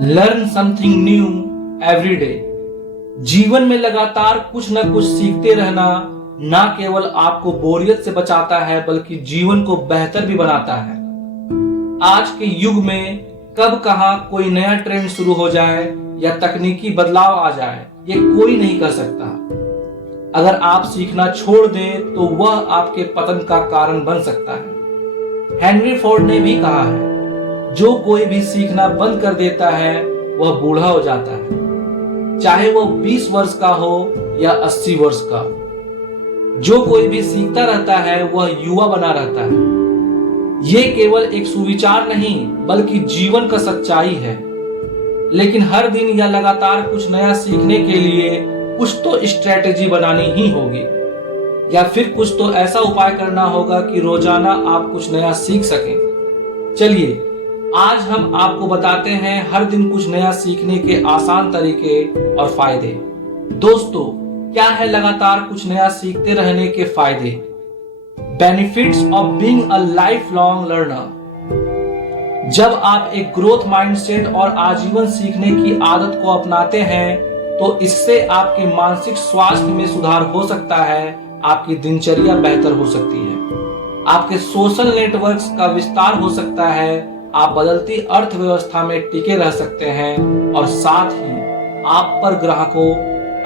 Learn something new every day. जीवन में लगातार कुछ न कुछ सीखते रहना न केवल आपको बोरियत से बचाता है बल्कि जीवन को बेहतर भी बनाता है। आज के युग में कब कहां कोई नया ट्रेंड शुरू हो जाए या तकनीकी बदलाव आ जाए, ये कोई नहीं कर सकता। अगर आप सीखना छोड़ दें तो वह आपके पतन का कारण बन सकता है। हेनरी फोर्ड ने भी कहा है, जो कोई भी सीखना बंद कर देता है वह बूढ़ा हो जाता है, चाहे वह 20 वर्ष का हो या 80 वर्ष का। जो कोई भी सीखता रहता है वह युवा बना रहता है। ये केवल एक सुविचार नहीं बल्कि जीवन का सच्चाई है। लेकिन हर दिन या लगातार कुछ नया सीखने के लिए कुछ तो स्ट्रेटेजी बनानी ही होगी, या फिर कुछ तो ऐसा उपाय करना होगा कि रोजाना आप कुछ नया सीख सकें। चलिए आज हम आपको बताते हैं हर दिन कुछ नया सीखने के आसान तरीके और फायदे। दोस्तों, क्या है लगातार कुछ नया सीखते रहने के फायदे? Benefits of being a life long learner. जब आप एक ग्रोथ माइंडसेट और आजीवन सीखने की आदत को अपनाते हैं तो इससे आपके मानसिक स्वास्थ्य में सुधार हो सकता है, आपकी दिनचर्या बेहतर हो सकती है, आपके सोशल नेटवर्क्स का विस्तार हो सकता है, आप बदलती अर्थव्यवस्था में टिके रह सकते हैं और साथ ही आप पर ग्राहकों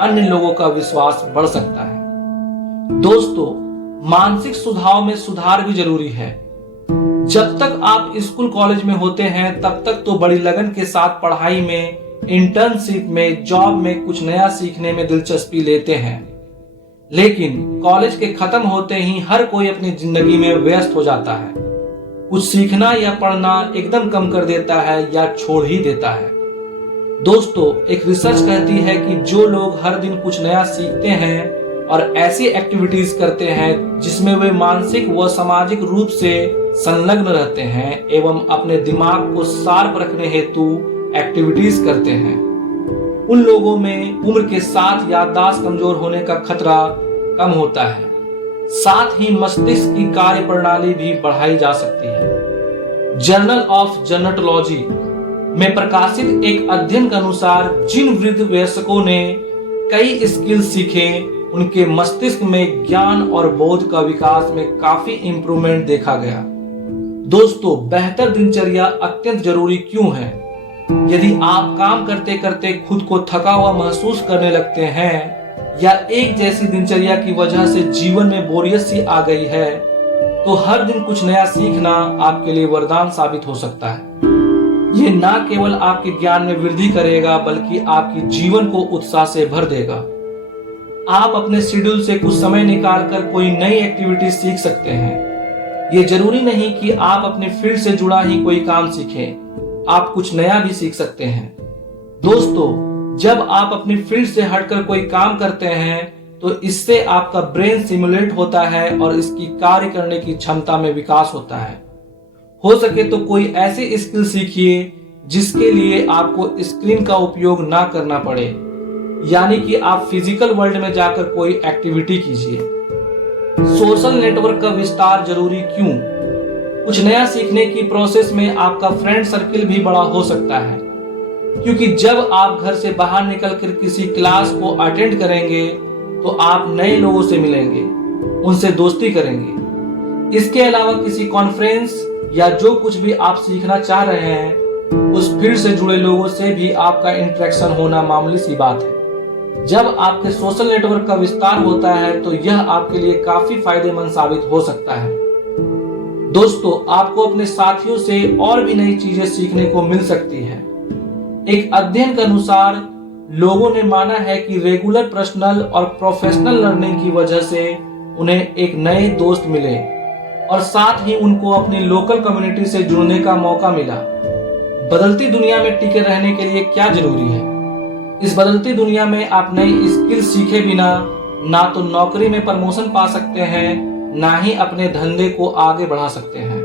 अन्य लोगों का विश्वास बढ़ सकता है। दोस्तों, मानसिक स्वभाव में सुधार भी जरूरी है। जब तक आप स्कूल कॉलेज में होते हैं तब तक तो बड़ी लगन के साथ पढ़ाई में, इंटर्नशिप में, जॉब में कुछ नया सीखने में दिलचस्पी लेते हैं। लेकिन कॉलेज के खत्म होते ही हर कोई अपनी जिंदगी में व्यस्त हो जाता है, कुछ सीखना या पढ़ना एकदम कम कर देता है या छोड़ ही देता है। दोस्तों, एक रिसर्च कहती है कि जो लोग हर दिन कुछ नया सीखते हैं और ऐसी एक्टिविटीज करते हैं जिसमें वे मानसिक व सामाजिक रूप से संलग्न रहते हैं एवं अपने दिमाग को शार्प रखने हेतु एक्टिविटीज करते हैं, उन लोगों में उम्र के साथ याददाश्त कमजोर होने का खतरा कम होता है। साथ ही मस्तिष्क की कार्य प्रणाली भी बढ़ाई जा सकती है। जर्नल ऑफ जर्नेटोलॉजी में प्रकाशित एक अध्ययन के अनुसार जिन वृद्ध वयस्कों ने कई स्किल सीखे उनके मस्तिष्क में ज्ञान और बोध का विकास में काफी इंप्रूवमेंट देखा गया। दोस्तों, बेहतर दिनचर्या अत्यंत जरूरी क्यों है? यदि आप काम करते करते खुद को थका हुआ महसूस करने लगते हैं या एक जैसी दिनचर्या की वजह से जीवन में बोरियत सी आ गई है तो हर दिन कुछ नया सीखना आपके लिए वरदान साबित हो सकता है। ये न केवल आपके ज्ञान में वृद्धि करेगा बल्कि आपके जीवन को उत्साह से भर देगा। आप अपने शेड्यूल से कुछ समय निकालकर कोई नई एक्टिविटी सीख सकते हैं। ये जरूरी नहीं कि आप अपने फील्ड से जुड़ा ही कोई काम सीखें, आप कुछ नया भी सीख सकते हैं। दोस्तों, जब आप अपनी फील्ड से हटकर कोई काम करते हैं तो इससे आपका ब्रेन सिमुलेट होता है और इसकी कार्य करने की क्षमता में विकास होता है। हो सके तो कोई ऐसी स्किल सीखिए जिसके लिए आपको स्क्रीन का उपयोग ना करना पड़े, यानी कि आप फिजिकल वर्ल्ड में जाकर कोई एक्टिविटी कीजिए। सोशल नेटवर्क का विस्तार जरूरी क्यों? कुछ नया सीखने की प्रोसेस में आपका फ्रेंड सर्किल भी बड़ा हो सकता है, क्योंकि जब आप घर से बाहर निकलकर किसी क्लास को अटेंड करेंगे तो आप नए लोगों से मिलेंगे, उनसे दोस्ती करेंगे। इसके अलावा किसी कॉन्फ्रेंस या जो कुछ भी आप सीखना चाह रहे हैं उस फील्ड से जुड़े लोगों से भी आपका इंटरेक्शन होना मामूली सी बात है। जब आपके सोशल नेटवर्क का विस्तार होता है तो यह आपके लिए काफी फायदेमंद साबित हो सकता है। दोस्तों, आपको अपने साथियों से और भी नई चीजें सीखने को मिल सकती है। एक अध्ययन के अनुसार लोगों ने माना है कि रेगुलर पर्सनल और प्रोफेशनल लर्निंग की वजह से उन्हें एक नए दोस्त मिले और साथ ही उनको अपनी लोकल कम्युनिटी से जुड़ने का मौका मिला। बदलती दुनिया में टिके रहने के लिए क्या जरूरी है? इस बदलती दुनिया में आप नई स्किल सीखे बिना ना तो नौकरी में प्रमोशन पा सकते हैं, ना ही अपने धंधे को आगे बढ़ा सकते हैं।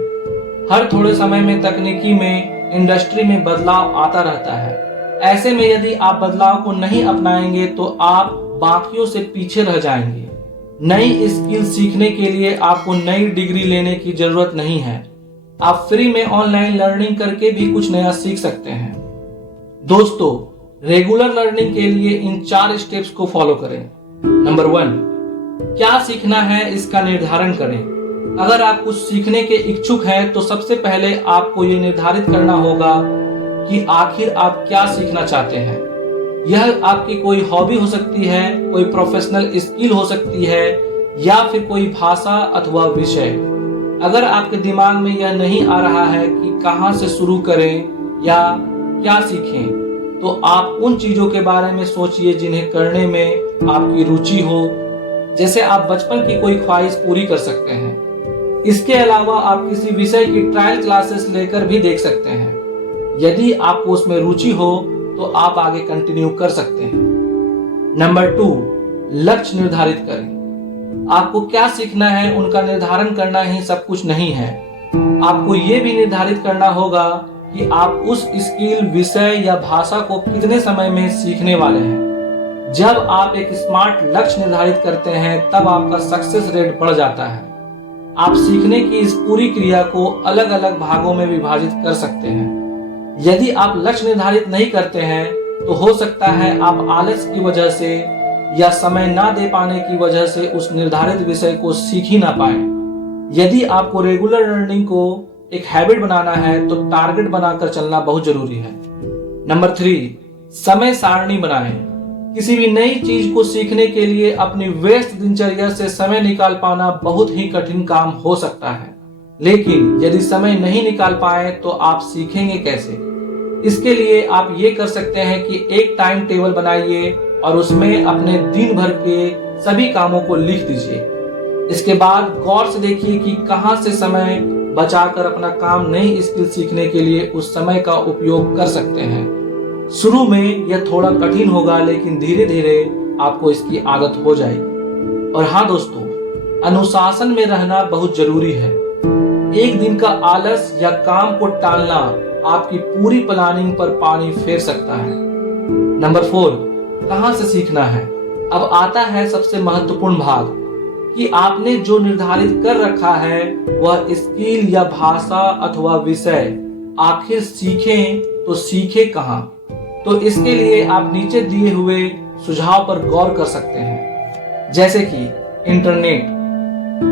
हर थोड़े समय में तकनीकी में, इंडस्ट्री में बदलाव आता रहता है। ऐसे में यदि आप बदलाव को नहीं अपनाएंगे तो आप बाकियों से पीछे रह जाएंगे। नई स्किल सीखने के लिए आपको नई डिग्री लेने की जरूरत नहीं है। आप फ्री में ऑनलाइन लर्निंग करके भी कुछ नया सीख सकते हैं। दोस्तों, रेगुलर लर्निंग के लिए इन 4 स्टेप्स को फॉलो करें। नंबर 1, क्या सीखना है इसका निर्धारण करें। अगर आप कुछ सीखने के इच्छुक हैं तो सबसे पहले आपको ये निर्धारित करना होगा कि आखिर आप क्या सीखना चाहते हैं। यह आपकी कोई हॉबी हो सकती है, कोई प्रोफेशनल स्किल हो सकती है या फिर कोई भाषा अथवा विषय। अगर आपके दिमाग में यह नहीं आ रहा है कि कहां से शुरू करें या क्या सीखें, तो आप उन चीजों के बारे में सोचिए जिन्हें करने में आपकी रुचि हो, जैसे आप बचपन की कोई ख्वाहिश पूरी कर सकते हैं। इसके अलावा आप किसी विषय की ट्रायल क्लासेस लेकर भी देख सकते हैं। यदि आपको उसमें रुचि हो तो आप आगे कंटिन्यू कर सकते हैं। नंबर 2, लक्ष्य निर्धारित करें। आपको क्या सीखना है उनका निर्धारण करना ही सब कुछ नहीं है। आपको ये भी निर्धारित करना होगा कि आप उस स्किल, विषय या भाषा को कितने समय में सीखने वाले हैं। जब आप एक स्मार्ट लक्ष्य निर्धारित करते हैं तब आपका सक्सेस रेट बढ़ जाता है। आप सीखने की इस पूरी क्रिया को अलग अलग भागों में विभाजित कर सकते हैं। यदि आप लक्ष्य निर्धारित नहीं करते हैं तो हो सकता है आप आलस की वजह से या समय ना दे पाने की वजह से उस निर्धारित विषय को सीख ही ना पाए। यदि आपको रेगुलर लर्निंग को एक हैबिट बनाना है तो टारगेट बनाकर चलना बहुत जरूरी है। नंबर 3, समय सारणी बनाएं। किसी भी नई चीज को सीखने के लिए अपनी व्यस्त दिनचर्या से समय निकाल पाना बहुत ही कठिन काम हो सकता है, लेकिन यदि समय नहीं निकाल पाए तो आप सीखेंगे कैसे। इसके लिए आप ये कर सकते हैं कि एक टाइम टेबल बनाइए और उसमें अपने दिन भर के सभी कामों को लिख दीजिए। इसके बाद गौर से देखिए कि कहां से समय बचाकर अपना काम, नई स्किल सीखने के लिए उस समय का उपयोग कर सकते हैं। शुरू में यह थोड़ा कठिन होगा, लेकिन धीरे धीरे आपको इसकी आदत हो जाएगी। और हाँ दोस्तों, अनुशासन में रहना बहुत जरूरी है। एक दिन का आलस या काम को टालना आपकी पूरी प्लानिंग पर पानी फेर सकता है। नंबर 4, कहां से सीखना है। अब आता है सबसे महत्वपूर्ण भाग कि आपने जो निर्धारित कर रखा है वह स्किल या भाषा अथवा विषय आखिर सीखें तो सीखे कहां। तो इसके लिए आप नीचे दिए हुए सुझाव पर गौर कर सकते हैं, जैसे कि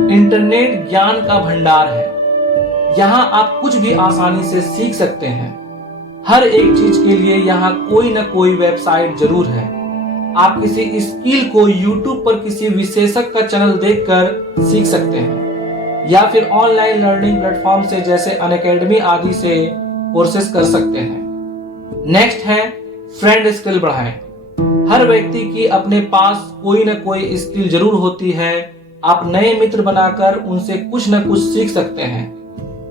इंटरनेट ज्ञान का भंडार है। यहाँ आप कुछ भी आसानी से सीख सकते हैं। हर एक चीज के लिए यहाँ कोई ना कोई वेबसाइट जरूर है। आप किसी स्किल को YouTube पर किसी विशेषज्ञ का चैनल देखकर सीख सकते हैं या फिर ऑनलाइन लर्निंग प्लेटफॉर्म से जैसे अनअकैडमी आदि से कोर्सेज कर सकते हैं। नेक्स्ट है फ्रेंड स्किल बढ़ाएं। हर व्यक्ति की अपने पास कोई ना कोई स्किल जरूर होती है। आप नए मित्र बनाकर उनसे कुछ न कुछ सीख सकते हैं।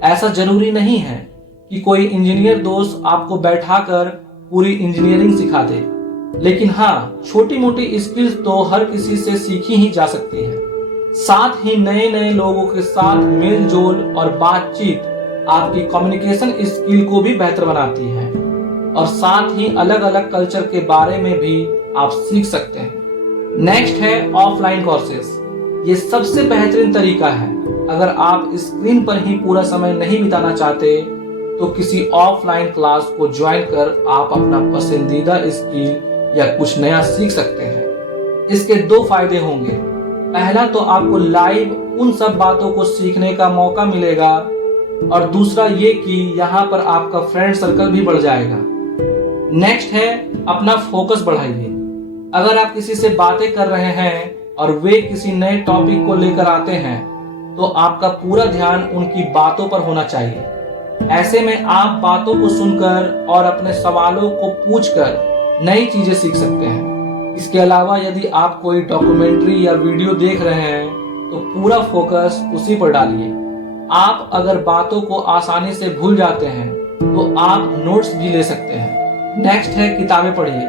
ऐसा जरूरी नहीं है कि कोई इंजीनियर दोस्त आपको बैठाकर पूरी इंजीनियरिंग सिखा दे, लेकिन हाँ, छोटी मोटी स्किल्स तो हर किसी से सीखी ही जा सकती है। साथ ही नए नए लोगों के साथ मेल जोल और बातचीत आपकी कम्युनिकेशन स्किल को भी बेहतर बनाती है। और साथ ही अलग अलग कल्चर के बारे में भी आप सीख सकते हैं। नेक्स्ट है ऑफलाइन कोर्सेज। ये सबसे बेहतरीन तरीका है। अगर आप स्क्रीन पर ही पूरा समय नहीं बिताना चाहते तो किसी ऑफलाइन क्लास को ज्वाइन कर आप अपना पसंदीदा स्किल या कुछ नया सीख सकते हैं। इसके 2 फायदे होंगे। पहला तो आपको लाइव उन सब बातों को सीखने का मौका मिलेगा और दूसरा ये कि यहाँ पर आपका फ्रेंड सर्कल भी बढ़ जाएगा। नेक्स्ट है अपना फोकस बढ़ाइए। अगर आप किसी से बातें कर रहे हैं और वे किसी नए टॉपिक को लेकर आते हैं तो आपका पूरा ध्यान उनकी बातों पर होना चाहिए। ऐसे में आप बातों को सुनकर और अपने सवालों को पूछकर नई चीजें सीख सकते हैं। इसके अलावा यदि आप कोई डॉक्यूमेंट्री या वीडियो देख रहे हैं तो पूरा फोकस उसी पर डालिए। आप अगर बातों को आसानी से भूल जाते हैं तो आप नोट्स भी ले सकते हैं। नेक्स्ट है किताबें पढ़िए।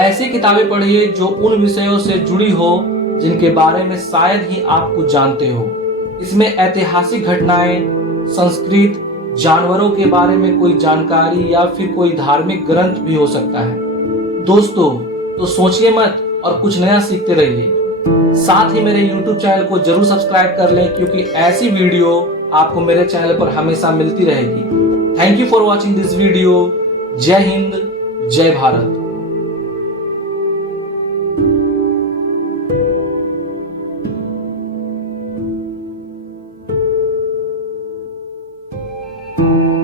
ऐसी किताबें पढ़िए जो उन विषयों से जुड़ी हो जिनके बारे में शायद ही आप कुछ जानते हो। इसमें ऐतिहासिक घटनाएं, संस्कृत, जानवरों के बारे में कोई जानकारी या फिर कोई धार्मिक ग्रंथ भी हो सकता है। दोस्तों, तो सोचिए मत और कुछ नया सीखते रहिए। साथ ही मेरे YouTube चैनल को जरूर सब्सक्राइब कर लें क्योंकि ऐसी वीडियो आपको मेरे चैनल पर हमेशा मिलती रहेगी। Thank you for watching this video. जय हिंद, जय भारत।